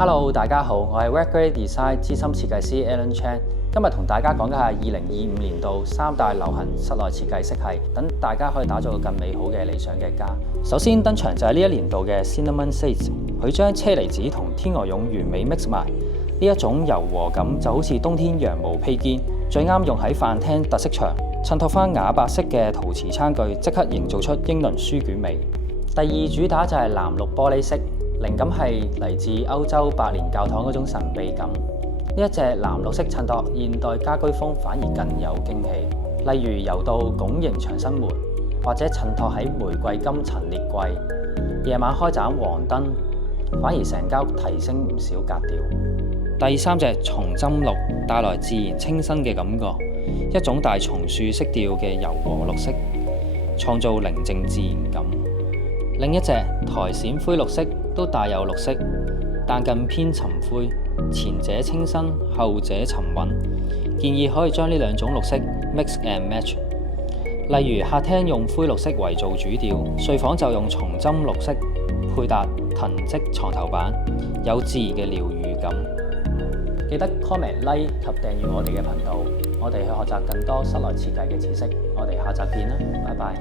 Hello， 大家好，我係 Redgrave Design 資深設計師 Alan Chan。今日同大家講嘅係2025年度3大流行室內設計色系，等大家可以打造個更美好嘅理想嘅家。首先登場就係呢一年度嘅 Cinnamon Shades， 佢將車厘子同天鵝絨完美 mix 埋，呢一種柔和感就好似冬天羊毛披肩，最啱用喺飯廳特色牆。襯托翻啞白色嘅陶瓷餐具，即刻營造出英倫書卷味。第二主打就係藍綠玻璃色。靈感係嚟自歐洲百年教堂嗰種神秘感，呢一隻藍綠色襯托現代家居風反而更有驚喜。例如游到拱形牆身門，或者襯托喺玫瑰金陳列櫃，夜晚開盞黃燈，反而成間屋提升唔少格調。第三隻松針綠帶來自然清新嘅感覺，一種大松樹色調嘅柔和綠色，創造寧靜自然感。另一隻苔蘚灰綠色都帶有綠色，但更偏沉灰，前者清新，後者沉穩。建議可以將呢兩種綠色 mix and match。例如客廳用灰綠色為做主調，睡房就用松針綠色配搭藤織床頭板，有自然嘅療癒感。記得 comment、like 及訂閱我哋嘅頻道，我哋去學習更多室內設計嘅知識。我哋下集見啦，拜拜。